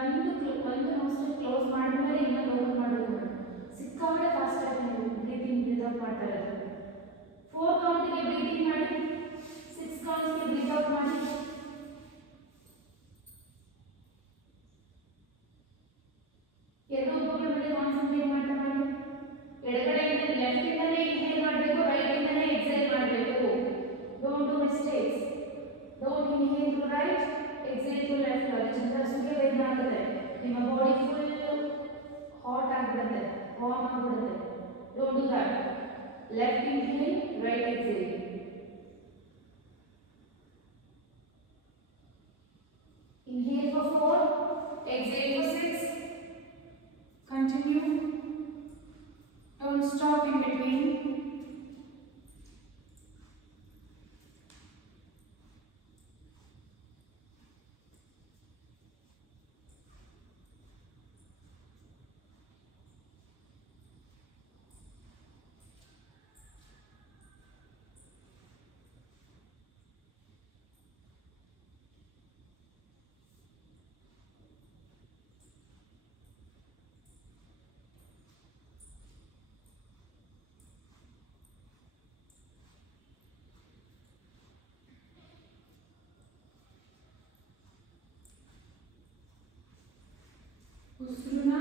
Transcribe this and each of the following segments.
ಒಂದು ನೋಸ್ಟ್ರಿಲ್ ಕ್ಲೋಸ್ ಮಾಡಿದ್ಮೇಲೆ ಇನ್ನೊಂದು ಓಪನ್ ಮಾಡೋದು ಸಿಕ್ಕಾಪಟ್ಟೆ ಫಾಸ್ಟ್ ಆಗಿ ನೀವು ಬ್ರೀತಿಂಗ್ ಬ್ರೀತ್ ಔಟ್ ಮಾಡ್ತಾ ಇರೋದು 4 ಕೌಂಟಿಗೆ ಬ್ರೀತಿಂಗ್ ಮಾಡಿ 6 ಕೌಂಟ್ಗೆ ಬ್ರೀತ್ ಔಟ್ ಮಾಡಿ ಎರಡು ಒಬ್ಬಗಳ ಮೇಲೆ ಕಾನ್ಸಂಟ್ರೇಟ್ ಮಾಡ್ತಾ ಮಾಡಿ ಎಡಗಡೆಯಿಂದ ಲೆಫ್ಟ್ ಇಂದನೇ ಇನ್ಹೇಲ್ ಮಾಡಬೇಕು ರೈಟ್ ಇಂದನೇ ಎಕ್ಸೇಲ್ ಮಾಡಬೇಕು don't do mistakes don't inhale to right exhale to left ಅದು ಚಂದ್ರಸುಗೆ ವೇದನೆ ಆಗುತ್ತೆ ನಿಮ್ಮ ಬಾಡಿ ಫುಲ್ ಹಾಟ್ ಆಗಿಬಿಡುತ್ತೆ ವಾರ್ಮ್ ಆಗಿಬಿಡುತ್ತೆ don't do that left inhale right exhale inhale for 4 exhale for 6 continue don't stop in between ಉಸಿರನ್ನ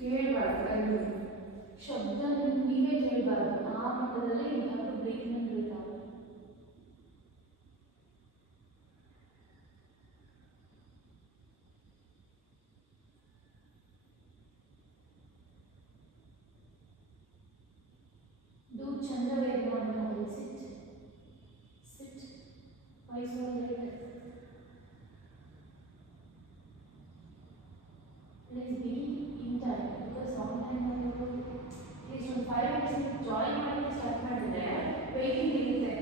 ಕೇಳಬಾರ್ದು ಶಬ್ದ ನೀವೇ ಕೇಳಬಾರ್ದು ಆ ಮಟ್ಟದಲ್ಲಿ you have to breathe in and breathe out do Chandraveda sit isolate please be in time because sometimes please ಒಂದು 5 minutes join ಮಾಡಿ start ಮಾಡಿದ್ರೆ ವೇಟಿಂಗ್ ಇರುತ್ತೆ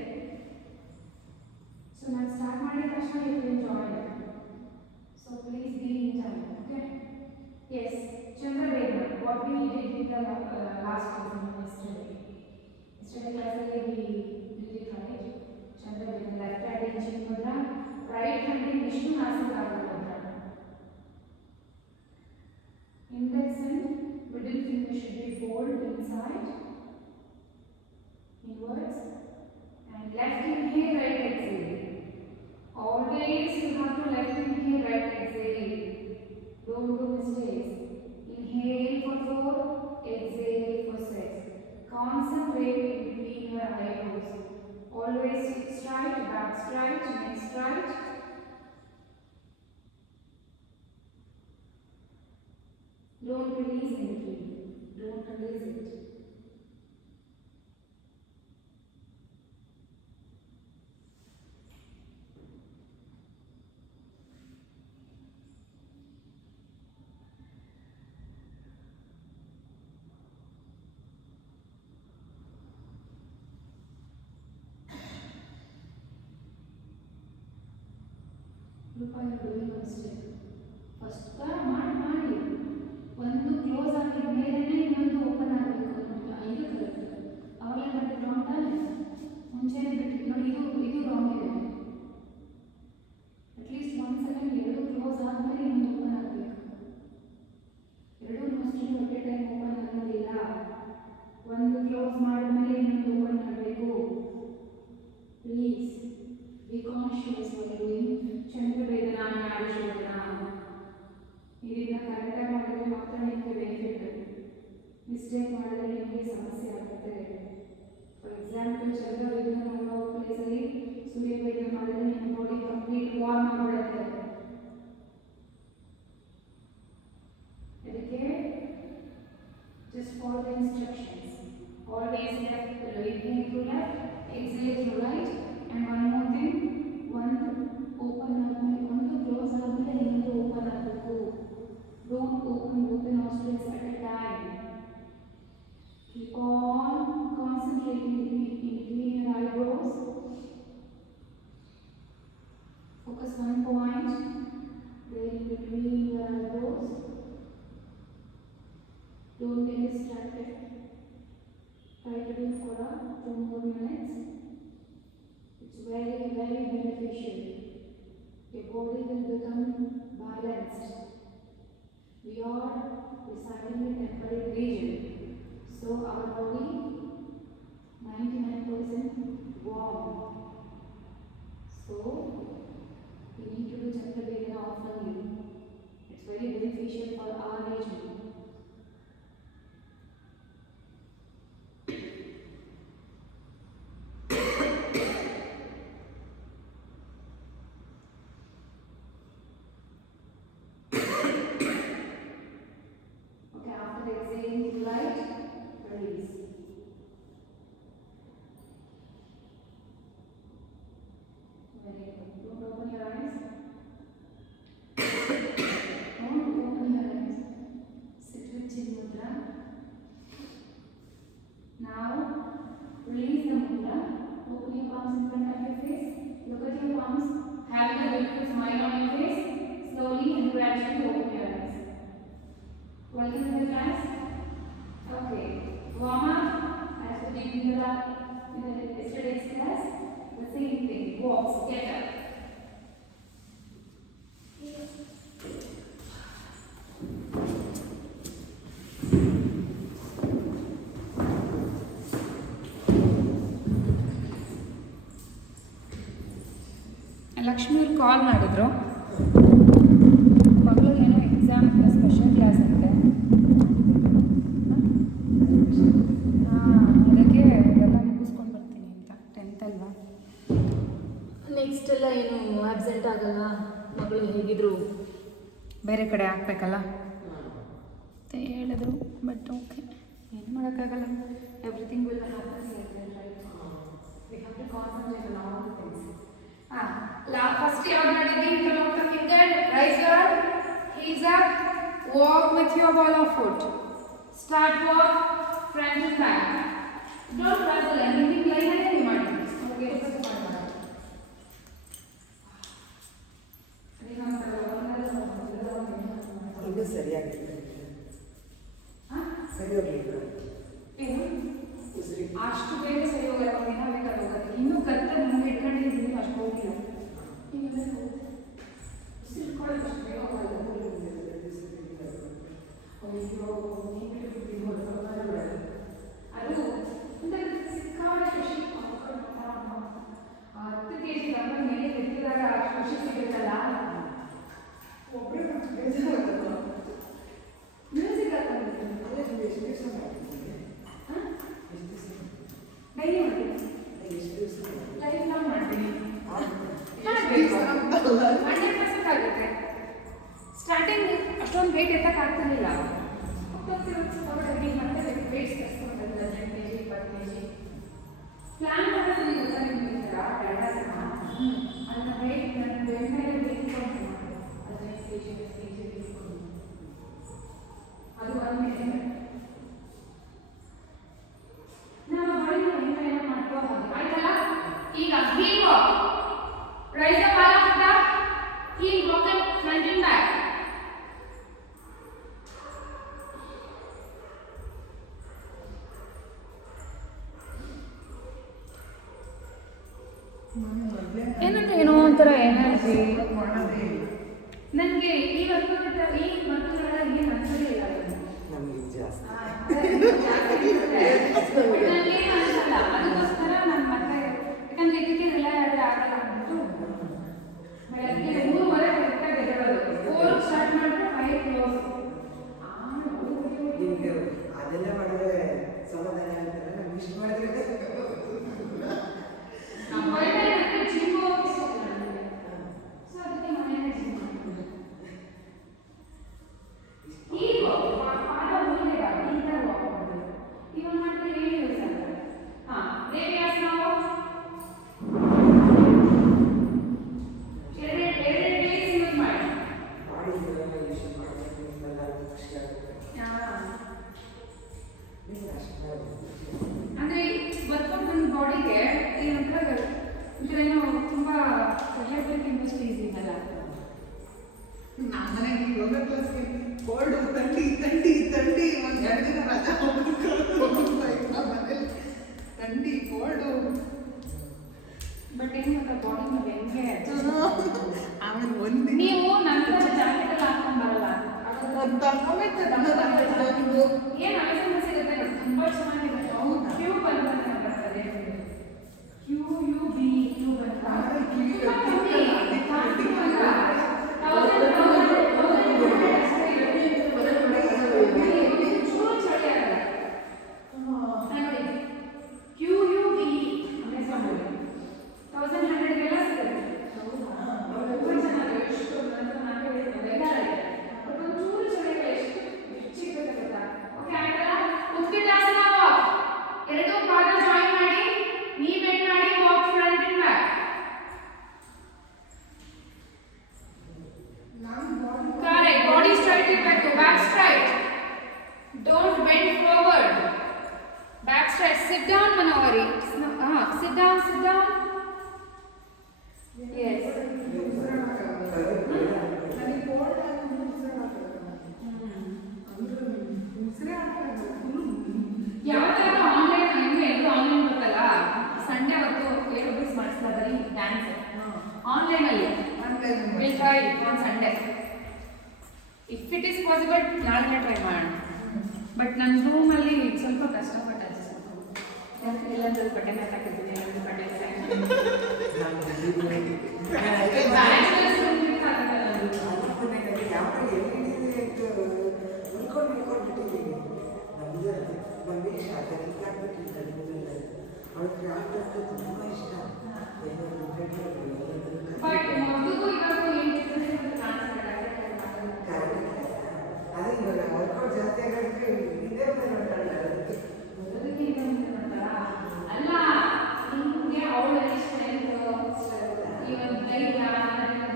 ಸೊ ನಾನು ಸ್ಟಾರ್ಟ್ ಮಾಡಿದ ತಕ್ಷಣ you will join so please be in time okay yes Chandraveda what we did in the last class yesterday class we did it right Chandraveda left hand in mudra right hand in Vishnu Nasika mudra index and middle finger should be fold inside inwards and left inhale right exhale always you have to left inhale right exhale don't do mistakes inhale for 4 exhale for 6 concentrate in between your eyebrows always straight back straight neck straight don't release in between don't release it Rupa you are doing a mistake first ಮಾಡಿ ಒಂದು close ಆಗಿದ ಮೇಲೆನೇ ಇನ್ನೊಂದು open ಆಗಬೇಕು ಇದು correct ಅವಾಗಲೇ ಬರ್ತದೆ wrong ತಾನೆ ಮುಂಚೆನೇ ಬಿಟ್ಟು ನೋಡಿ ಇದು ರಾಂಗ್ ಇದೆ ಅಟ್ಲೀಸ್ಟ್ 1 ಸೆಕೆಂಡ್ ಎರಡು ಕ್ಲೋಸ್ ಆದಮೇಲೆ ಇನ್ನೊಂದು ಓಪನ್ ಆಗಬೇಕು ಎರಡು ನೋಸ್ಟ್ರಿಲ್ ಒಟ್ಟೆ ಟೈಮ್ ಓಪನ್ ಆಗೋದಿಲ್ಲ ಒಂದು ಕ್ಲೋಸ್ ಮಾಡಿದ್ಮೇಲೆ ಇನ್ನೊಂದು ಓಪನ್ ಆಗಬೇಕು please be conscious while doing Chandraveda and Narishodhana ಇದನ್ನ ಕರೆಕ್ಟಾಗಿ ಮಾಡಿದ್ರೆ ಮಾತ್ರ ನಿಮಗೆ ಬೆನಿಫಿಟ್ ಮಿಸ್ಟೇಕ್ ಮಾಡಿದ್ರೆ ನಿಮಗೆ ಸಮಸ್ಯೆ ಆಗುತ್ತೆ ಫಾರ್ ಎಕ್ಸಾಂಪಲ್ ಚಂದ್ರವೇದ ಮಾಡೋ ಪ್ಲೇಸಲ್ಲಿ ಸೂರ್ಯವೇದ ಮಾಡಿದ್ರೆ ನಿಮ್ಮ ಬಾಡಿ ಕಂಪ್ಲೀಟ್ ವಾರ್ಮ್ ಆಗಿಬಿಡುತ್ತೆ ಅದಕ್ಕೆ just follow the instructions always left inhale through left exhale through right and one more thing one open ಆದ್ಮೇಲೆ ಒಂದು ಕ್ಲೋಸ್ ಆದ್ಮೇಲೆ ಇನ್ನೊಂದು ಓಪನ್ ಆಗಬೇಕು don't open both the nostrils at a time keep on concentrating in between your eyebrows focus one point there in between your eyebrows don't get distracted try to do for 2 more minutes it's very beneficial your body will become balanced. We are residing in temperate region. So our body 99% warm. So we need to do Chandravedana often. It's very beneficial for our region. Okay, after exhaling, light, release. Very good. Don't open your eyes. Don't open your eyes. Sit with Chin Mudra. Now, release the mudra. Open your palms in front of your face. Look at your palms. Having a beautiful smile on your face. Slowly and gradually open your eyes. Working with the eyes. Okay. Warm up. As we did in the yesterday's class. The same thing. Walks. Get up. Lakshmi ಅವ್ರು ಕಾಲ್ ಮಾಡಿದ್ರು. ಮಗಳು ಏನೋ exam special class ಅಂತೆ. ಅದಕ್ಕೆ ಇದೆಲ್ಲ ಮುಗಿಸ್ಕೊಂಡು ಬರ್ತೀನಿ ಅಂತ. 10th ಅಲ್ವಾ. ನೆಕ್ಸ್ಟ್ ಎಲ್ಲ ಏನು ಆಬ್ಸೆಂಟ್ ಆಗಲ್ಲ, ಮಗಳು ಹೇಗಿದ್ರು ಬೇರೆ ಕಡೆ ಹಾಕ್ಬೇಕಲ್ಲ ಅಂತ ಹೇಳಿದ್ರು. ಬಟ್ ಓಕೆ, ಏನು ಮಾಡೋಕ್ಕಾಗಲ್ಲ. Everything will happen. We have to concentrate on all the things. First ಯಾವ್ದು ಮಾಡಿದ್ವಿ? interlock the finger, raise your heels up, walk with your ball of foot. Start walk, front and back. Don't travel anything line and you ಮಾಡಿ. Okay, ಇದು ಸರಿಯಾಗಿದೆ. ಸರಿ ಹೋಗ್ಲಿಲ್ಲ. ಏನು ಅಷ್ಟು ಬೇಗ ಸರಿ ಹೋಗಲ್ಲ. ಏನಾಗಬೇಕಾದ್ರೆ ಹೋಗುತ್ತೆ. ಇನ್ನೂ ಕತ್ತ ಮುಂದೆ ಇಟ್ಕೊಂಡಿದ್ದೀನಿ, ಅಷ್ಟು ಹೋಗಿಲ್ಲ. ಅದು ಅಂದರೆ ಸಿಕ್ಕಾಪಟ್ಟೆ ಖುಷಿ. 10 kg ನಮ್ಮ ಮೇಲೆ ಎತ್ತಿದಾಗ ಖುಷಿ ಸಿಗುತ್ತಲ್ಲ. ಒಬ್ಬರೇ ಮ್ಯೂಸಿಕ್ ಡೈಲಿ ಮಾಡ್ತೀನಿ. ಲೈಫ್ ಲಾಂಗ್ ಮಾಡ್ತೀನಿ. 100% ಆಗುತ್ತೆ. ಸ್ಟಾರ್ಟಿಂಗ್ ಅಷ್ಟೊಂದು ವೆಯ್ಟ್ ಎತ್ತಕ್ಕಾಗ್ತಿರ್ಲಿಲ್ಲ. ಮತ್ತೆ ವೆಯ್ಟ್ಸ್ ಕಸ್ಕೊಂಡ್ರೆ 18 kg 20 kg ಪ್ಲ್ಯಾನ್ ಮಾಡೋದು ಗೊತ್ತಾ ನಿಮಗೆ? ಡಾಟಾಸನ ಅದನ್ನ ವೆಯ್ಟ್ ನನ್ನ ಬೆನ್ನ ಮೇಲೆ ಬೇಯಿಸ್ಕೊಂಡು 15 kg 20 kg ಬೇಯಿಸ್ಕೊಂಡು ಅದು 1 ಮಿನಿಟ್. ನಾವು ಬಾಡಿನ ಏನೋ ಮಾಡ್ಕೋ ಹಾಗೆ ಆಯ್ತಲ್ಲ. ಈಗ heel walk, raise the ball of the heel, walk it front and back. ಏನಂದ್ರೆ ಏನೋ ಒಂಥರ ಎನರ್ಜಿ ನನಗೆ. ಈ ಮಕ್ಕಳುಗಳಲ್ಲಿ ಏನು ಅನ್ಸಲೇ ಇಲ್ಲ. ನಮಗೆ ಜಾಸ್ತಿ ನನಗೆ ಅನ್ಸಲ್ಲ. ಅದಕ್ಕೋಸ್ಕರ ನಾನು ಮತ್ತೆ ಯಾಕಂದ್ರೆ ಇದಕ್ಕೆ ರಿಲೈ ಆದರೆ ಆಗಲ್ಲ ಅಂದ್ಬಿಟ್ಟು ಬೆಳಗ್ಗೆ 3:30 ಕರೆಕ್ಟಾಗಿ ಎದ್ದೇಳೋದು. 4 ಸ್ಟಾರ್ಟ್ ಮಾಡಿದ್ರೆ 5 ಕ್ಲೋಸ್. ನಿಮಗೆ ಅದೆಲ್ಲ ಮಾಡಿದ್ರೆ ಸಮಾಧಾನ ಆಗ್ತಾರೆ. ನಮ್ಗೆ ಇಷ್ಟು ಮಾಡಿದ್ರೆ ಜಿಮ್ ಹೋಗಿಸ್ತಾರೆ ನನಗೆ. ಸೊ ಅದಕ್ಕೆ ಮನೆಯಲ್ಲೇ ಜಿಮ್ ಮಾಡ್ತೀನಿ. ಈಗ ಪಾದ ಹೋಗಿಲ್ಲ, ಈ ಥರ ವಾಕ್ ಮಾಡೋದು. ಇವಾಗ ಮಾಡಿದ್ರೆ ಏನು ಯೂಸ್ ಆಗ್ತದೆ? ಹಾಂ, ದೇವಿಯಾಸನ ಎರಡೆರಡು ಡೇಸ್ ಯೂಸ್ ಮಾಡಿ. ಮಾಡಿದ್ರೆ ಇಷ್ಟು ಮಾಡಿದ್ರೆ ನಿಮ್ಮೆಲ್ಲ ಖುಷಿ ಆಗುತ್ತೆ. ನಿಮ್ಗೆ ಅಷ್ಟು ಅಂದರೆ ವರ್ಕೌಟ್ ನನ್ನ ಬಾಡಿಗೆ ಏನಂದ್ರೆ ಏನೋ ತುಂಬ ಸೆಲೆಬ್ರಿಟಿ ಇಂಡಸ್ಟ್ರೀಸ್ ಇದೆಲ್ಲ. ನಮ್ಮನೆ ಯೋಗ ಕ್ಲಾಸ್ಗೆ ಕೋಲ್ಡು ಥಂಡಿ ಥಂಡಿ ಥಂಡಿ ಒಂದು 2 ದಿನ ರಜಾ ಹೋಗ್ಬೇಕು. ಮನೇಲಿ ಥಂಡಿ ಕೋಲ್ಡು. ಬಟ್ ಏನು ಗೊತ್ತಾ, ಬಾಡಿ ಮೇಲೆ ಹೆಂಗೆ ಆಮೇಲೆ ಒಂದು ನೀವು ನನ್ನ ಜಾಕೆಟ್ ತುಂಬಾ ಚೆನ್ನಾಗಿದೆ. ಕ್ಯೂಬ್ ಅಂತ ಬರ್ತದೆ. QUB ಕ್ಯೂಬ್ ಅಂತ. ತುಂಬಾ ಕಮ್ಮಿ. ಜಾಸ್ತಿ ಅಲ್ಲ. 1000 ಅಷ್ಟೇ ಇರುತ್ತೆ. ಚೂರು ಚಳಿ ಆಗಲ್ಲ. ನೋಡಿ QUB ಅಮೆಝಾನ್ 1100 ಸಿಗುತ್ತೆ. ತುಂಬಾ ಚೆನ್ನಾಗಿದೆ. ಎಷ್ಟು ಅಂತ ನಾನು ಹೇಳಿದ್ದೆ ಎಲ್ಲ ಇದೆ. ಒಂಚೂರು ಚಳಿ ಎಷ್ಟು ಚಿಕ್ಕದಾಗಿ ಗೊತ್ತಾ. ಓಕೆ ಆಯ್ತಲ್ಲ. ಉತ್ಕಟಾಸನ ವಾಕ್. ಎರಡು ಪಾದ ಜಾಯಿನ್ ಮಾಡಿ, ನೀ ಬೆಂಡ್ ಮಾಡಿ, walk front and back. Correct. Body straight ಇರಬೇಕು. Back straight. Don't bend forward. Back straight. Sit down Manohari. Sit down, sit down. Yes. ಯಾವ್ದಾದ್ರು ಆನ್ಲೈನ್ ಹೆಂಗೆ ಎಲ್ಲರೂ ಆನ್ಲೈನ್ ಬರ್ತಲ್ಲ. ಸಂಡೇ ಅವತ್ತು ಏರೋಬಿಕ್ಸ್ ಮಾಡಿಸ್ತಾ ಬರೀ ಡ್ಯಾನ್ಸ್ ಆನ್ಲೈನಲ್ಲಿ. Will try on Sunday. If it is possible ನಾಳೆ ಟ್ರೈ ಮಾಡೋಣ. ಬಟ್ ನನ್ನ ರೂಮಲ್ಲಿ ಸ್ವಲ್ಪ ಕಷ್ಟಪಟ್ಟು ಅಡ್ಜಸ್ಟ್ ಮಾಡ್ಕೊಂಡು ಯಾಕೆ ಎಲ್ಲಂದ್ರೆ ಬಟ್ಟೆ ಹಾಕಿದ್ದೀನಿ, ಎಲ್ಲಂದ್ರೆ ಬಟ್ಟೆ ಬಟ್ ಮಗುಗೂ ಇವಾಗ ಏನು ಡಿಫ್ರೆನ್ಸ್ ಅಂತ ಕಾಣಿಸ್ತಾರೆ. ಅಲ್ಲ ನಿಮಗೆ ಅವಳ ಸ್ಟ್ರೆಂತ್ ಇವನ್ ಧೈರ್ಯ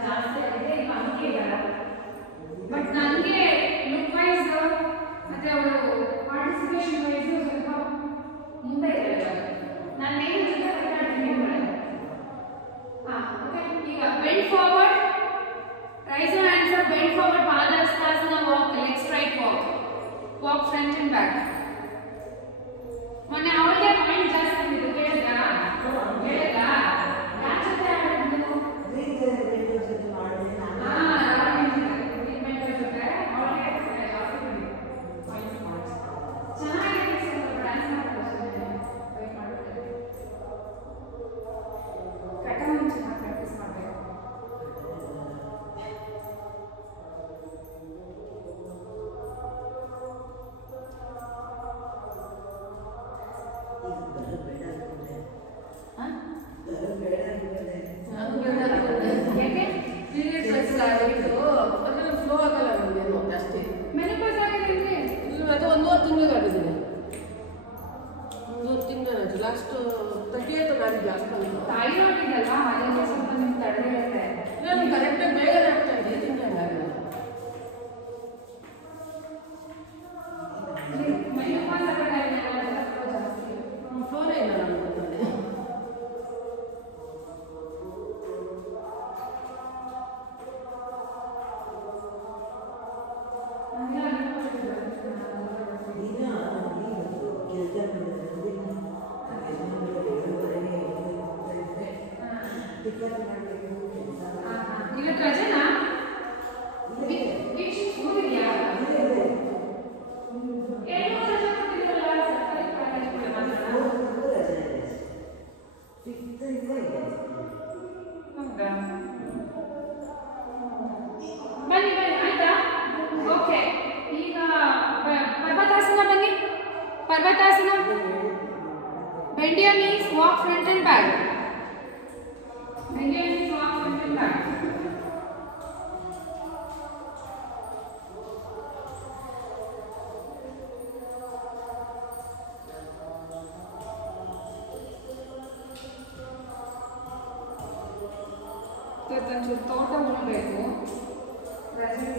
ಜಾಸ್ತಿ ಆಗಿದೆ. ಈಗ ಹಂಗೆ ಇರಲ್ಲ. ಬಟ್ ನನಗೆ ಲುಕ್ ವೈಸ್ ಮತ್ತೆ ಅವಳು ಪಾರ್ಟಿಸಿಪೇಷನ್ ವೈಸ್ ಸ್ವಲ್ಪ ಮುಂದೆ ಇರಲ್ಲ. ನಾನು ಏನು ಓಕೆ. ಈಗ bend forward, raise your hands up, bend forward, Padahastasana walk, leg straight walk, walk front and back. ಮೊನ್ನೆ ಅವಳಿಗೆ ಪಾಯಿಂಟ್ ಜಾಸ್ತಿ ಬಂದಿದ್ದು ಕೇಳಿದ್ರಾ? ಹೇಳಿದ್ರಾ? ಯಾರ ಜೊತೆ ಆಡಿದ್ದು? ಲಾಸ್ಟ್ 38 ನಾನು ಜಾಸ್ತಿ ಥೈರಾಯ್ಡ್ ಇದಲ್ವಾ, ಅದೆಲ್ಲ ಸ್ವಲ್ಪ ನಿಮ್ಗೆ ತಡೆದಿರುತ್ತೆ. ನಾನು ಕರೆಕ್ಟಾಗಿ ಬೇಗ ಆಗ್ತಾ ಇದೆ ತಿಂಗಳಾಗಲ್ಲ. ಫ್ಲೋರೇ ಇಲ್ಲ ನಾನು ಇವತ್ತು ರಜನಾ ಊರಿದ್ಯಾ? ಏನು ರಜೆ ಕೊಟ್ಟಿದ್ರಲ್ಲ ಸರ್ಕಾರಿ ಕಾಲೇಜ್ಗೆ ಹೌದಾ? ಬನ್ನಿ ಬನ್ನಿ ಆಯ್ತಾ? ಓಕೆ. ಈಗ ಪರ್ವತಾಸನ ಬನ್ನಿ. ಪರ್ವತಾಸನ. Bend your knees, walk front and back. Bend your knees, walk front and back. ಇವತ್ತೊಂಚೂರು ತೋಟ ಉಳ್ಬೇಕು. ರಜೆ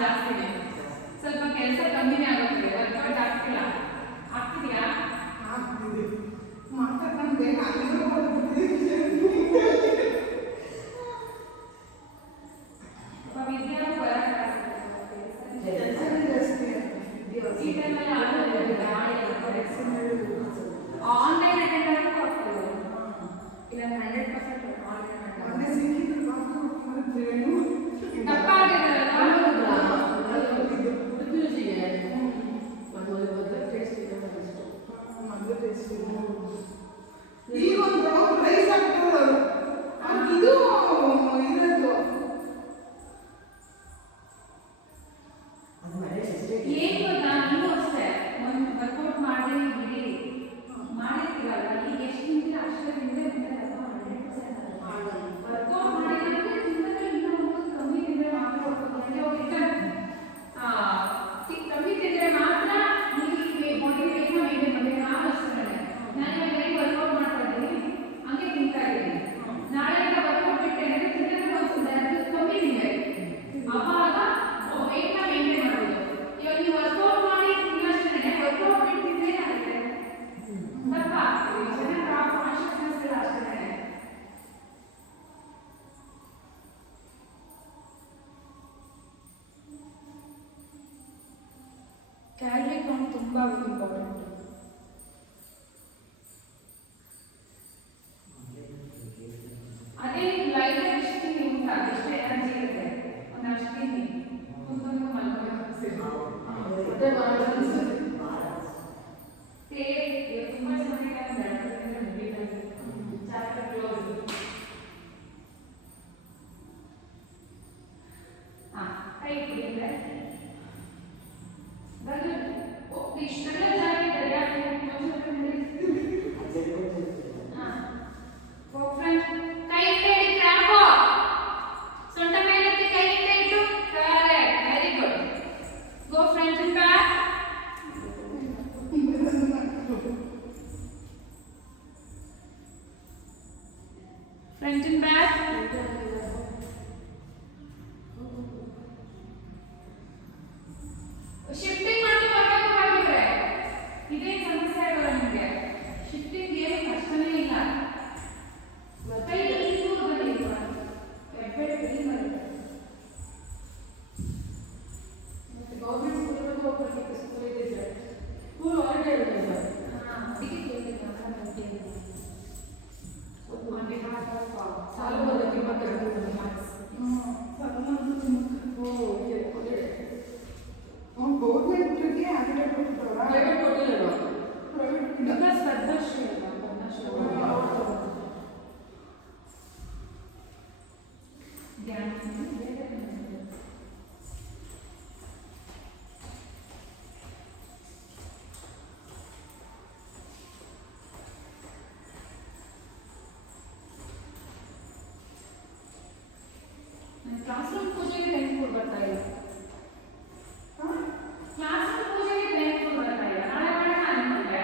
ಜಾಸ್ತಿನೇ. ಸ್ವಲ್ಪ ಕೆಲಸ ಕಮ್ಮಿನೇ ಆಗುತ್ತೆ, ವರ್ಕೌಟ್ ಆಗ್ತಿಲ್ಲ. ಆಗ್ತಿದ್ಯಾ? ಆಗ್ತಿದೆ. ಮಾತಾಡ್ಕೊಂಡು ಬೇಗ ಅಲ್ಲಿಗೂ ಹೋಗ್ಬಿಟ್ಟಿದೆ. ವಿದ್ಯಾರ್ಥಿ ಬರಕ್ಕಾಗ್ತದೆ. ಕೆಲಸನೇ ಜಾಸ್ತಿ. ಈ ಟೈಮಲ್ಲಿ ಆನ್ಲೈನ್ ಅಟೆಂಡ್ ಆಗಕ್ಕೆ ಹೋಗ್ತದೆ. ಇಲ್ಲ 100% ಆನ್ಲೈನ್ ಅಟೆಂಡ್. ಮೊನ್ನೆ ಸಿಕ್ಕಿದ್ರು ಕಾಫಿ ಕುಡ್ಕೊಂಡ್ರೇನು? ದಪ್ಪ ಆಗಿದ್ದಾರಲ್ಲ? ಮೊದಲು ಟೇಸ್ಟ್ ಈಗ ಒಂದು ರೌಂಡ್ ರೈಸ್ ಹಾಕ್ತಾರೆ ಅವರು. ಇದು ಇರೋದು ಅದು ಮನೆ ಅಷ್ಟೇ. ಏನ್ ಗೊತ್ತಾ, ನೀವು ಅಷ್ಟೇ ಒಂದು ವರ್ಕೌಟ್ ಮಾಡಿ ಬಿಡಿ, ಮಾಡಿರ್ತೀರಲ್ಲ, ಈಗ ಎಷ್ಟು ತಿಂತೀರ ಅಷ್ಟೇ ತಿಂದ್ರೆ ವರ್ಕೌಟ್ ಮಾಡಿದ್ರೆ ತಿಂದ್ರೆ ಇನ್ನೂ ಒಂದು ಕಮ್ಮಿ ತಿಂದ್ರೆ ಮಾತ್ರ ಕಮ್ಮಿ ತಿಂದ್ರೆ ಮಾತ್ರ ನೀವು ಬಾಡಿ ವೇಟ್ನ ಮೇಂಟೈನ್ ಮಾಡಿ. ನಾವು ಅಷ್ಟೇ, ನಾನು ಇವಾಗ ವರ್ಕೌಟ್ ಮಾಡ್ತಾ ಇದ್ದೀನಿ, ಹಂಗೆ ತಿಂತಾ ಇದ್ದೀನಿ. ನಾಳೆಯಿಂದ ವರ್ಕೌಟ್ ಬಿಟ್ಟೆ ಅಂದರೆ ತಿನ್ನೋದು ಒಂದು ಕಮ್ಮಿ ತಿಂದೆ, ಅವಾಗ ವೇಟ್ನ ಮೇಂಟೈನ್ ಮಾಡೋದು. ಇವಾಗ ನೀವು ವರ್ಕೌಟ್ ಮಾಡಿ ತಿನ್ನೋಷ್ಟೇ, ವರ್ಕೌಟ್ ಬಿಟ್ಟು ತಿಂದ್ರೆ ಏನಾಗುತ್ತೆ? ದಪ್ಪ ಆಗ್ತೀವಿ. ಚೆನ್ನಾಗಿ ಕಾನ್ಷಿಯಸ್ನೆಸ್ ಇಲ್ಲ ಅಷ್ಟೇ. ಕ್ಯಾಲರಿ ಕೌಂಟ್ ತುಂಬ ಇಂಪಾರ್ಟೆಂಟ್. ಅದೇ ನೀವು ಲೈಫ್ ಎಷ್ಟು ತಿಂಡಿ ಉಂಟಾ, ಎಷ್ಟು ಎನರ್ಜಿ ಇರುತ್ತೆ, ಒಂದು ಅಷ್ಟು ತಿಂಡಿ ಕುತ್ಕೊಂಡು ಮಲ್ಕೊಂಡು ಹೊಟ್ಟೆ ಭಾಳ ಅನ್ಸುತ್ತೆ. ತುಂಬಾ ಚೆನ್ನಾಗಿದೆ. Chapter close. ಕೈ ಕುಡಿದ್ರೆ ಇಷ್ಟೆಲ್ಲ ಚೆನ್ನಾಗಿದ್ದಾರೆ. ಯಾಕೆ ಕೈಯಿಂದ ಹಿಡಿ, ಕ್ರಾಂಪು ಸೊಂಟ ಮೇಲೆತ್ತಿ ಕೈಯಿಂದ ಇಟ್ಟು. Correct, very good. Go front and back. Front and back. Shifting ಮಾಡ್ತಾ ಬರಬೇಕು ಹಾಗಿದ್ರೆ. ಇದೇನು ಸಮಸ್ಯೆ ಆಗಲ್ಲ ನಿಮಗೆ. ಶಿಫ್ಟಿಂಗ್ ಏನು ಕಷ್ಟನೇ ಇಲ್ಲ. ಕೈ ಹಿಂಗೂ ಬನ್ನಿ, ಹೆಬ್ಬೆಟ್ಟು ಇಲ್ಲಿ ಬರುತ್ತೆ. ಮತ್ತೆ ಗೌರ್ಮೆಂಟ್ ಸ್ಕೂಲ್ಗೆ ಹೋಗ್ಬೇಕಿತ್ತು, ಸ್ಕೂಲ್ ಇದ್ದಿದ್ರೆ ಸ್ಕೂಲ್ ಹಾಲಿಡೇ ಇರುತ್ತೆ ಸರ್. ಸಾಲು ಬರುತ್ತೆ 22 ಮಾರ್ಕ್ಸ್. ಗೌರ್ಮೆಂಟ್ಗೆ ಹಾಲಿಡೇ ಕೊಟ್ಟಿದ್ದವರಾ? ಪ್ರೈವೇಟ್ ಕೊಟ್ಟಿಲ್ಲಲ್ವಾ? ಪ್ರೈವೇಟ್ ಬಿಕಾಸ್ ಪದ್ಮಶ್ರೀ ಅಲ್ಲ, ಪದ್ಮಶ್ರೀ ಕ್ಲಾಸ್ ರೂಮ್ ಪೂಜೆಗೆ ಟೈಮ್ ಕೂಡ ಬರ್ತಾ ಇಲ್ಲ. ಕ್ಲಾಸ್ ರೂಮ್ ಪೂಜೆಗೆ ಟೈಮ್ ಕೂಡ ಬರ್ತಾ ಇಲ್ಲ. ನಾಳೆ ಮಾಡೋಣ ಅಂದ್ಕೊಂಡೆ.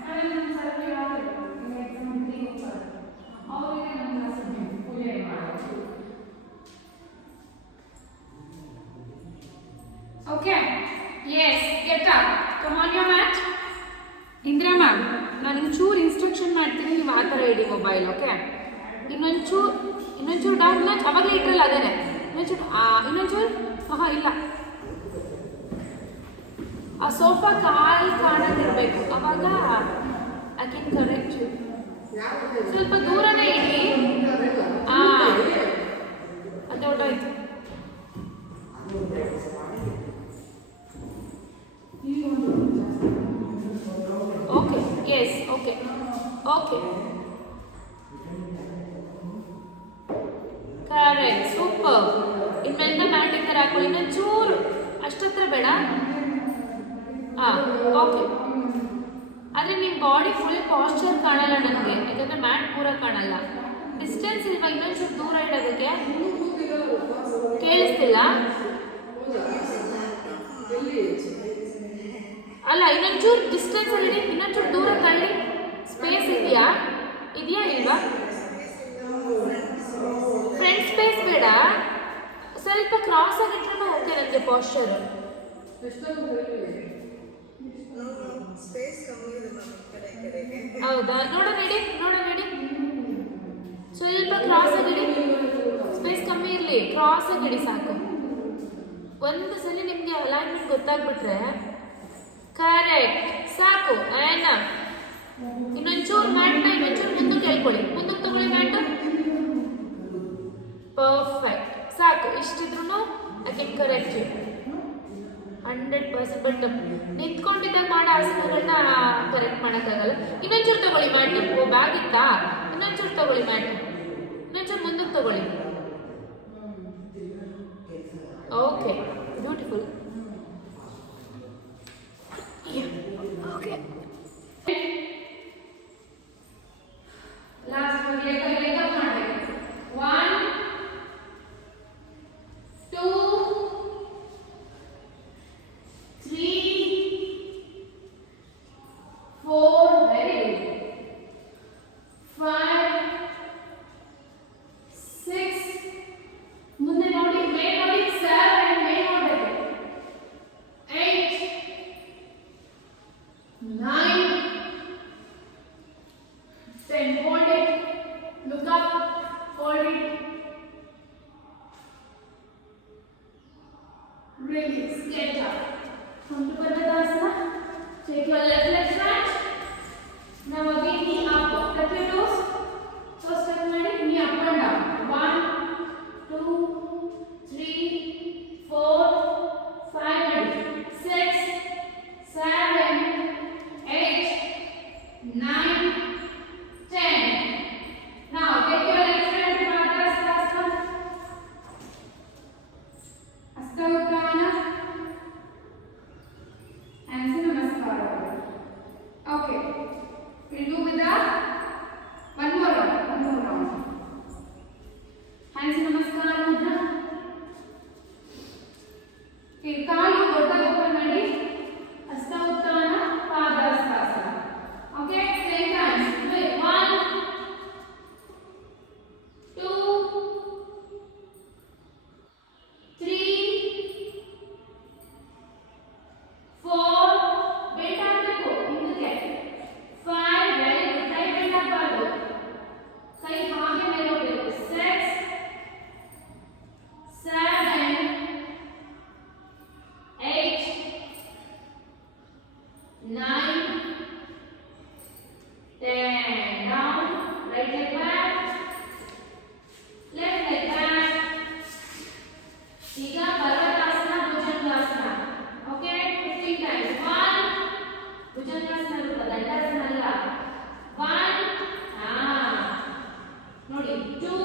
ನಾಳೆ ನಮ್ಮ ಸರ್ ಯಾರು ಎಕ್ಸಾಮ್ ಮುಗಿದು ಹೋಗ್ತಾರೆ, ಅವರಿಗೆ ನಮ್ಮ ಕ್ಲಾಸ್ ಪೂಜೆ ಮಾಡೋದು. Okay, yes, get up, come on your mat. Indira ma'am, ನಾನು ಒಂಚೂರು ಇನ್ಸ್ಟ್ರಕ್ಷನ್ ಮಾಡ್ತೀನಿ, ನೀವು ಆ ಥರ ಇಡಿ ಮೊಬೈಲ್. ಓಕೆ, ಇನ್ನೊಂಚೂರು ಡೌನ್ ಮ್ಯಾಚ್ ಅವಾಗಲೇ ಇಟ್ಟರಲ್ಲ ಅದೇನೆ. ಇನ್ನೊಂಚೂರು ಇಲ್ಲ, ಆ ಸೋಫಾ ಕಾಲು ಕಾಣದಿರಬೇಕು, ಅವಾಗ ಐ ಕ್ಯಾನ್ ಕರೆಕ್ಟ್ ಯು. ಸ್ವಲ್ಪ ದೂರನೇ ಇಡಿ. ಅದು ಹೊರಟೋಯ್ತು. Okay, yes, okay okay, correct, super. ಇನ್ಮೇಲಿಂದ ಮ್ಯಾಟಿಂಗ್ ಥರ ಹಾಕೊಳ್ಳಿ. ಇನ್ನೊಂಚೂರು ಅಷ್ಟತ್ರ ಬೇಡ. ಓಕೆ. ಆದರೆ ನಿಮ್ಮ ಬಾಡಿ ಫುಲ್ ಪಾಸ್ಚರ್ ಕಾಣಲ್ಲ ನನಗೆ, ಯಾಕಂದರೆ ಮ್ಯಾಟ್ ಪೂರ ಕಾಣಲ್ಲ. ಡಿಸ್ಟೆನ್ಸ್ ಇಲ್ವಾ? ಇನ್ನೊಂಚೂರು ದೂರ ಇಡೋದಕ್ಕೆ ಕೇಳಿಸ್ತಿಲ್ಲ ಅಲ್ಲ. ಇನ್ನೊಂಚೂರು ಡಿಸ್ಟೆನ್ಸ್ ಅಲ್ಲಿ, ಇನ್ನೊಂಚೂರು ದೂರ ತಳ್ಳಿ. ಸ್ಪೇಸ್ ಇದೆಯಾ ಇಲ್ವಾ? ಫ್ರಂಟ್ ಸ್ಪೇಸ್ ಬೇಡ, ಸ್ವಲ್ಪ ಕ್ರಾಸ್ ಆಗಿಟ್ರೂ ಓಕೆ ನನಗೆ ಪಾಶ್ಚರ್. ಸ್ಪೇಸ್ ಕಮ್ಮಿ ಇದೆ ಮ್ಯಾಮ್ ಕಡೆ ಕಡೆಗೆ. ಹೌದಾ? ನೋಡೋಣ ಇಡಿ. ಸ್ವಲ್ಪ ಕ್ರಾಸ್ ಆಗಿಡಿ, ಸ್ಪೇಸ್ ಕಮ್ಮಿ ಇರಲಿ, ಕ್ರಾಸ್ ಆಗಿಡಿ ಸಾಕು. ಒಂದು ಸಲ ನಿಮಗೆ ಅಲೈನ್ಮೆಂಟ್ ಗೊತ್ತಾಗ್ಬಿಟ್ರೆ ಕರೆಕ್ಟ್ ಸಾಕು. ಇನ್ನೊಂಚೂರು ಮ್ಯಾಟ್ನ ಇನ್ನೊಂಚೂರು ಮುಂದಕ್ಕೆ ಹೇಳ್ಕೊಳ್ಳಿ, ಮುಂದಕ್ಕೆ ತಗೊಳ್ಳಿ ಮ್ಯಾಟ್. ಪರ್ಫೆಕ್ಟ್ ಸಾಕು. ಇಷ್ಟಿದ್ರು I can correct you 100%. But ನಿಂತ್ಕೊಂಡಿದ್ದಾಗ ಮಾಡೋ ಆಸನಗಳನ್ನ ಕರೆಕ್ಟ್ ಮಾಡೋಕ್ಕಾಗಲ್ಲ. ಇನ್ನೊಂಚೂರು ತಗೊಳ್ಳಿ ಮ್ಯಾಟ್. ಬ್ಯಾಗ್ ಇತ್ತಾ? ಇನ್ನೊಂಚೂರು ತಗೊಳ್ಳಿ ಮ್ಯಾಟ್, ಇನ್ನೊಂಚೂರು ಮುಂದಕ್ಕೆ ತಗೊಳ್ಳಿ. Okay, beautiful. Okay, last leg up ಮಾಡಬೇಕು. 1 2 3 4 ವೆರಿ ಗುಡ್ 5 6 ಮುಂದೆ ನೋಡಿ, ಮೇಲೆ ನೋಡಿ, 7 ಮೇಲೆ ನೋಡಬೇಕು. 8 9 10 hold it, look up, hold it, release, get up. Come to Parvatasana. Take your left leg stretch. Now again knee up, touch your toes. First step ಮಾಡಿ knee up and down. 1 2 3 4 5 6 7 8 9 10. Now take your left hand to Padasana. Hasta Utthana. Hands in Namaskara. Okay. We'll do with the one more round. Hands in Namaskara mudra. Okay, ಕಾಲು ದೊಡ್ಡದಾಗಿ open ಮಾಡಿ. ಹಸ್ತ ಉತ್ಥಾನ, ಪಾದಹಸ್ತಾಸನ. Okay, 10 times. Wait, 1 2 3 4 bend ಆಗಬೇಕು ಹಿಂದಕ್ಕೆ. 5 very good. ಕೈ bend ಆಗಬಾರ್ದು, ಕೈ ಹಾಗೆ ಮೇಲೆ ಹೋಗಬೇಕು. 6 7 8 9 10. Down, right leg back, left leg back. ಈಗ ಪರ್ವತಾಸನ, ಭುಜಂಗಾಸನ. Okay, 15 times. 1 ಭುಜಂಗಾಸನ ರೂಪ, ದಂಡಾಸನ ಅಲ್ಲ. 1 ನೋಡಿ, 2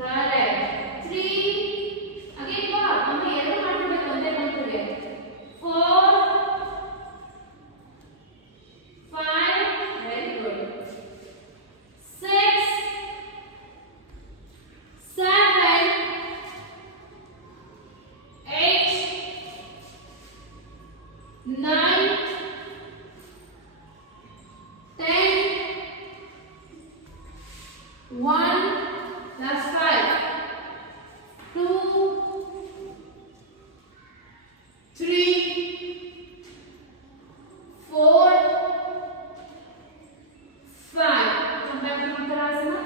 ಕರೆಕ್ಟ್, 3 ಅಗೇನ್ ಬಾ, ಅಮ್ಮ ಎರಡು ಮಾಡ್ಬಿಡ್ಬೇಕು ಒಂದೇ ಮಂತ್ರಿಗೆ. 4 5 very good. 6 7 8 9 10 1 last 5 2 3 4 5. Come back to Mantarasana.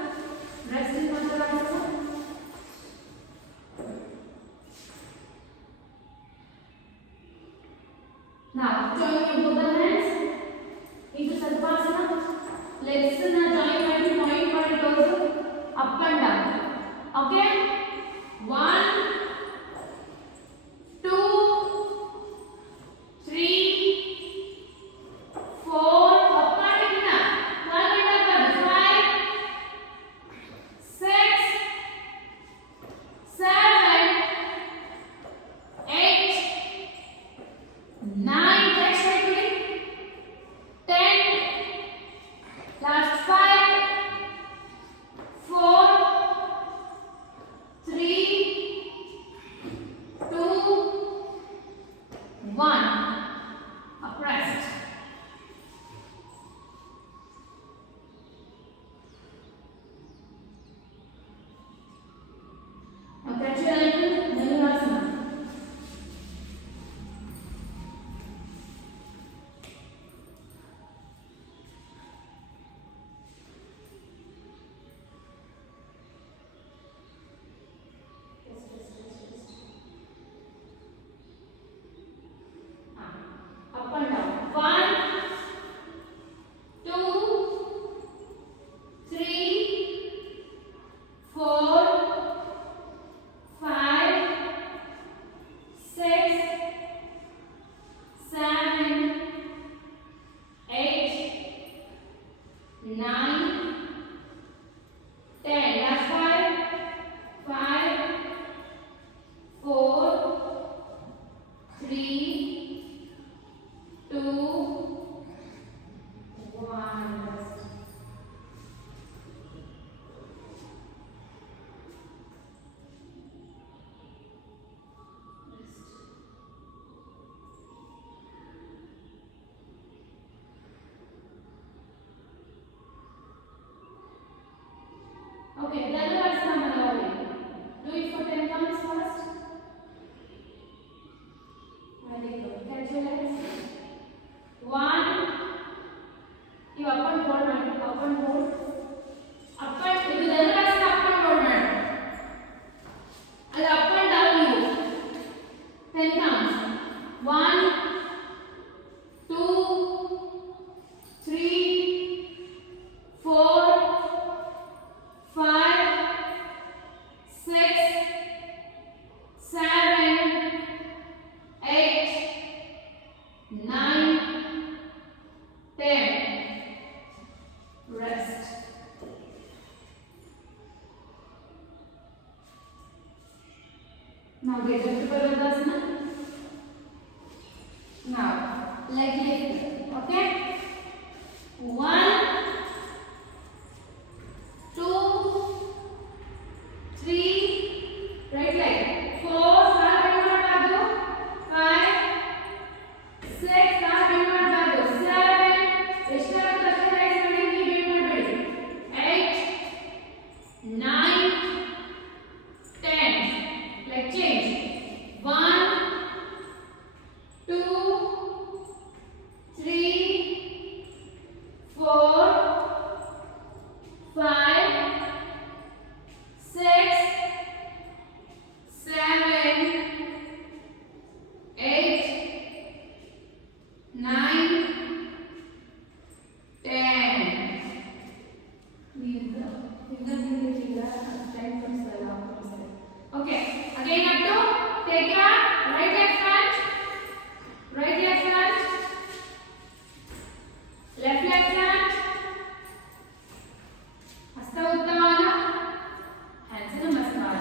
Rest in Mantarasana. Now join your both the hands into Sadhasana. Legs na join ಮಾಡಿ point ಮಾಡಿ toes up and down. Okay? 1 2 3 4 up ಮಾಡಿದಿನ. 5 6 7 8 9 next side ಬಿಡಿ. 10 last 5 4 Now get up to Parvadasana. Now leg lift. Okay. 1, 2, 3. Right leg. 4. Back bend ಮಾಡಬಾರ್ದು. 5, 6. Back bend ಮಾಡಬಾರ್ದು. 7. ಎಷ್ಟಾಗುತ್ತೆ ಅಷ್ಟೇ rice ಮಾಡಿ, ನೀ bend ಮಾಡಬೇಡಿ. 8, 9, 10. Leg change. 1, 2, 3, 4, 5, 6, 7, 8, 9, 10. Okay, again up to take your right leg front, left leg front, ಹಸ್ತ ಉತ್ತಮಾನ, hands ನಮಸ್ಕಾರ.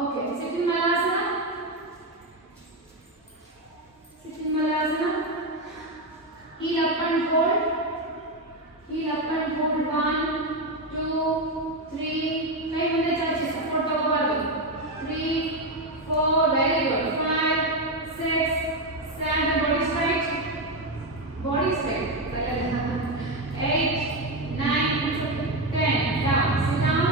Okay, sit in Malasana. Heel up and hold. 1, 2, 3. ಕೈ ಮುಂದೆ ಚಾಚಿ support ತಗೋಬಾರ್ದು. 3, 4. Very good. 5, 6. Stand the body straight. 8, 9, 10. Down. Sit down.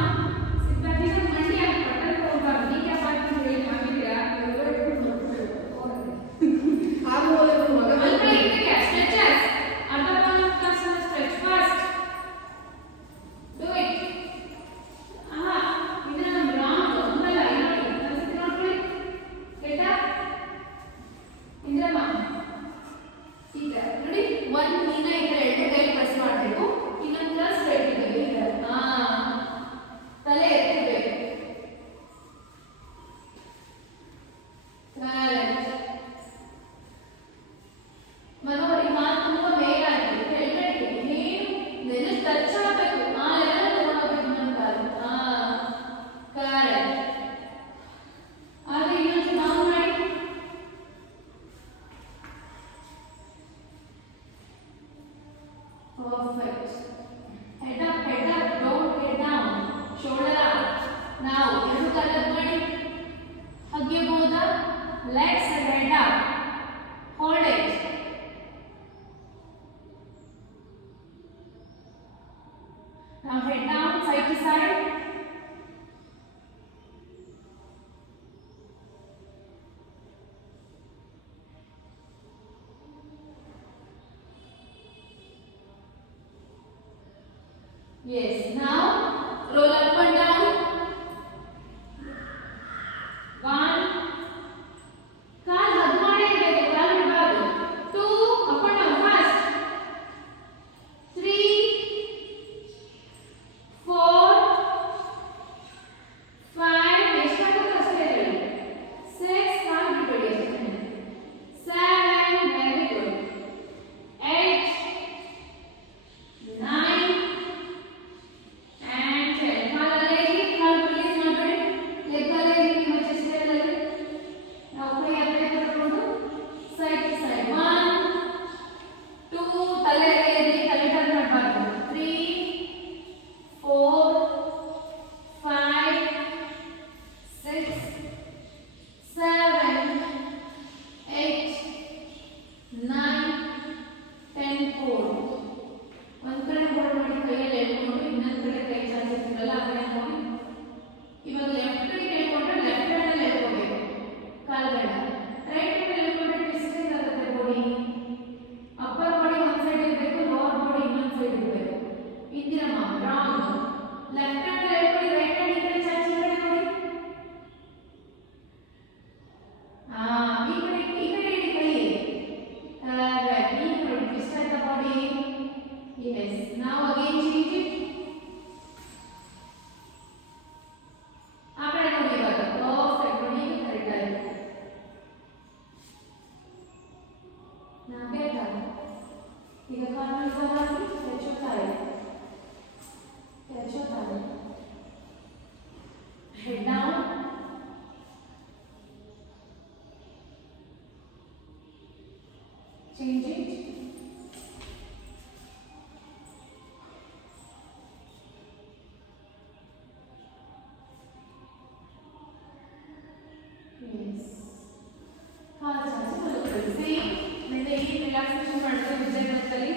Sit back. ಈಗ ಮಂಡಿ ಆಗಿ ಪಟ್ಟಲ್ಲಿ ಹೋಗ್ಬಾರ್ದು. ನೀ ಕ್ಯಾಪ್ ಹಾಕ್ಕೊಂಡು ಹೇಳಿ ಮಾಡಿದ್ದೀರಾ? ಮಲ್ಕೊಳ್ಳಿ. ಇದಕ್ಕೆ stretches. ಅರ್ಧ ಪಾದಾಸನ stretch first. Do it. ಇದನ್ನ ನಮ್ಮ ರಾಂಗ್ ಒಂದಲ್ಲ ಇನ್ನೊಂದು ಕಲಿಸಿ ನೋಡ್ಕೊಳ್ಳಿ. Get up. ಇಂದ್ರಮ್ಮ ಈಗ ನೋಡಿ, ಒಂದು ನೀನ ಇದ್ರೆ 2 ಕೈ ಪ್ರೆಸ್ ಮಾಡಬೇಕು, ಇನ್ನೊಂದು ಸ್ಟ್ರೈಟ್ ಇರಬೇಕು. ತಲೆ ಎತ್ತಬೇಕು. ಕರೆಕ್ಟ್. ಮನೋರಿ ಮಾತು ತುಂಬಾ ಬೇಗ ಆಗಿದೆ. ಕೆಳಗಡೆ ನೀನು ನೆನೆ ಟಚ್ ಆಗಬೇಕು. ಆ ಲೆವೆಲ್ ತಗೊಂಡೋಗ್ಬೇಕು ನನ್ನ ಕಾಲು. ಕರೆಕ್ಟ್. ಆದ್ರೆ ಇನ್ನೊಂದು ಡೌನ್ ಮಾಡಿ. Perfect. Head up, don't get down. Shoulder up. Now, ಎರಡು ಕಾಲು ಮಾಡಿ. Hug your both the legs and head up. Hold it. Now head down, side to side. Yes. Now roll up and down. 1. Call hug ಮಾಡಿ ಇರಬೇಕು, ಕಾಲ್ ಬಿಡಬಾರ್ದು. 2. up and down fast. 3, 4, 5. ಎಷ್ಟಾಗುತ್ತೆ ಅಷ್ಟೇ ಇರಲಿ. 6. ಕಾಲ್ ಬಿಡಬೇಡಿ ಅಷ್ಟೇ. 7. very good. 8, 9, Change it. Yes. ಕಾಲು ಚಾಚಿ ಮಲಗ್ಕೊಳ್ಳಿ. Same ನಿನ್ನೆ ಏನು ರಿಲ್ಯಾಕ್ಸೇಷನ್ ಮಾಡಿದ್ರೆ ವಿಜಯನಗರದಲ್ಲಿ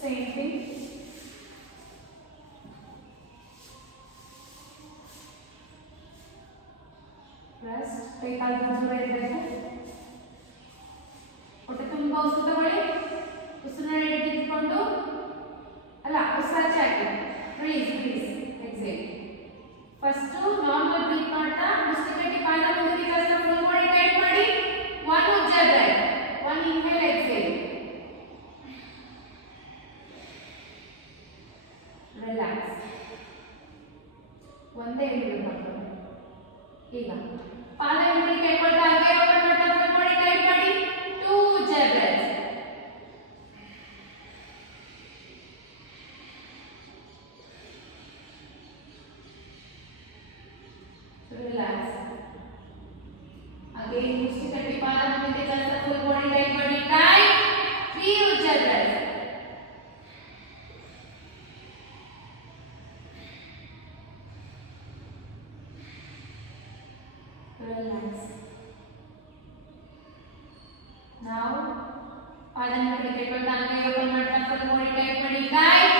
ಸೇಮ್ ಥಿಂಗ್. ರೆಸ್ಟ್. ಕೈ ಕಾಲು ದೂರ ಇರಬೇಕು. ಹೊಟ್ಟೆ ತುಂಬ ಉಸಿರು ತಗೊಳ್ಳಿ. ಉಸಿರನ್ನ ಹಿಡಿದುಕೊಂಡು ಅಲ್ಲ ಉಸಿರಾಚೆ ಹಾಕಿ. Breathe exhale. First normal breath ಮಾಡ್ತಾ ಮುಷ್ಟಿ ಕಟ್ಟಿ ಪಾದ ಮುಂದೆ ಕಷ್ಟ ಫುಲ್ ಬಾಡಿ ಟೈಟ್ ಮಾಡಿ. ಒನ್ ಉಜ್ಜಾ breath. One inhale exhale. Relax. ಒಂದೇ ಇಳಿದು ಮಾಡ್ಕೊಳ್ಳಿ. ಈಗ ಪಾದ ಮುಂದೆ ಕೈಕೊಳ್ತಾ ಹಾಗೆ ಓಪನ್ ಮಾಡ್ತಾ ಫುಲ್ ಬಾಡಿ ಟೈಟ್ ಮಾಡಿ. ಟೂ ಉಜ್ಜಾ breath. Relax. Again, musti katti pada munde jalta full body tight ಮಾಡಿ. Tight. 3 ujja breath. Relax. Now, pada munde ಕೈಗೊಳ್ತಾ ಅಂಗೈ ಓಪನ್ ಮಾಡ್ತಾ full body tight ಮಾಡಿ. Tight.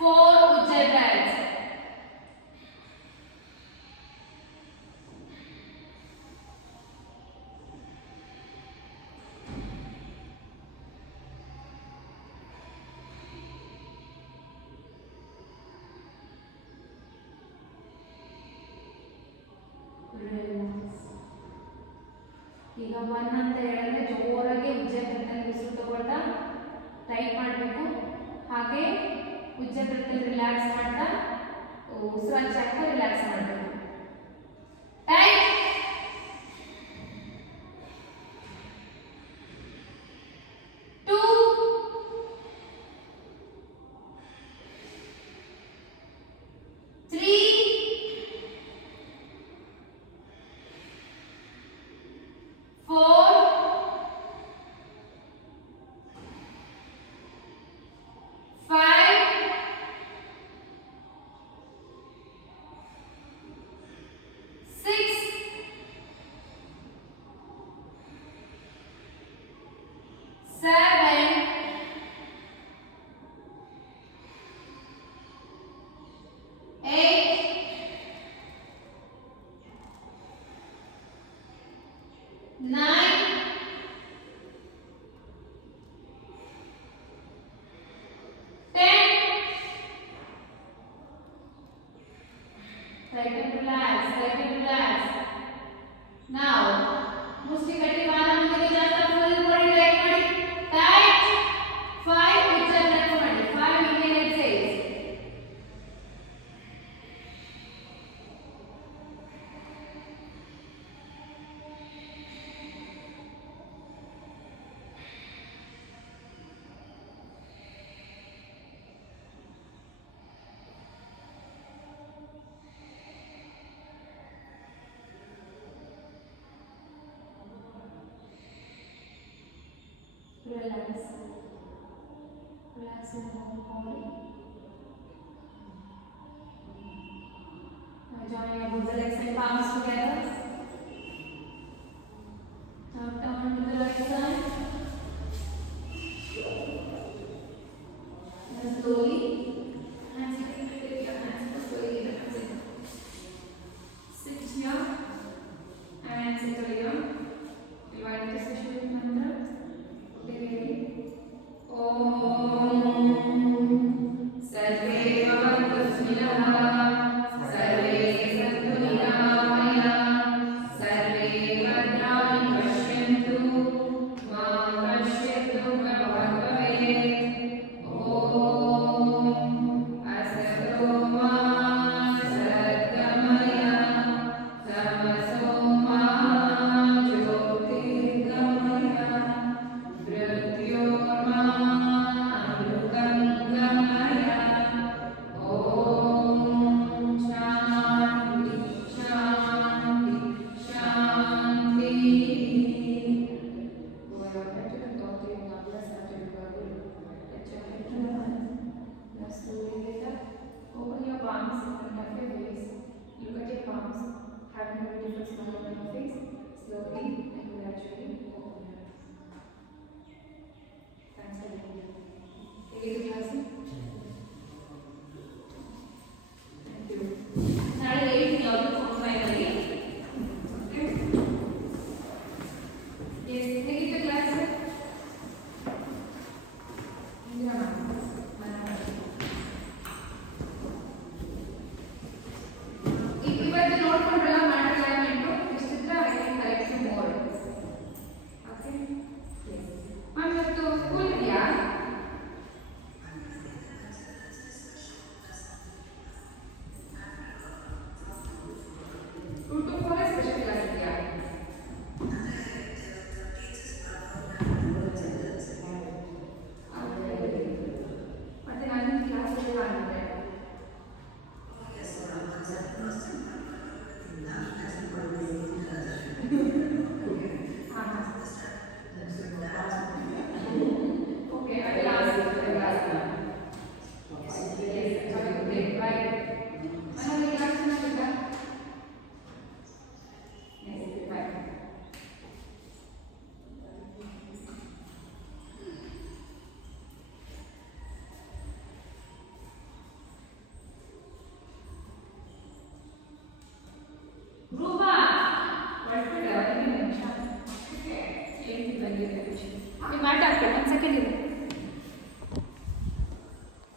4 ujja breath. ಈಗ ಒನ್ ಅಂತ ಹೇಳಿದ್ರೆ ಜೋರಾಗಿ ಉಜ್ಜೆ ಬ್ರೆತ್ತಲ್ಲಿ ಉಸಿರು ತಗೊಳ್ತಾ ಟೈಟ್ ಮಾಡಬೇಕು. ಹಾಗೆ ಉಜ್ಜೆ ಬ್ರೆತ್ತಲ್ಲಿ ರಿಲ್ಯಾಕ್ಸ್ ಮಾಡ್ತಾ ಉಸಿರಾಚೆ ಹಾಕ್ತಾ ರಿಲ್ಯಾಕ್ಸ್ ಮಾಡಬೇಕು. Tight. Two. Three. Try to relax. Now, musti katti pada munde jalta full body tight ಮಾಡಿ. Tight. 5 ಉಜ್ಜಾ ಬ್ರೆತ್ ಮಾಡಿ. 5 inhale exhale. Relax. Relax in the whole body. Now join your both the legs and palms together. Now turn to the right side. And slowly, hands take your hands slowly. Sit here and sit here. Divide the session with mantra. Om Sarve Bhavantu Smilah Sarve Santu Niramayaः ನೀವು mat ಹಾಕ್ಬೇಡ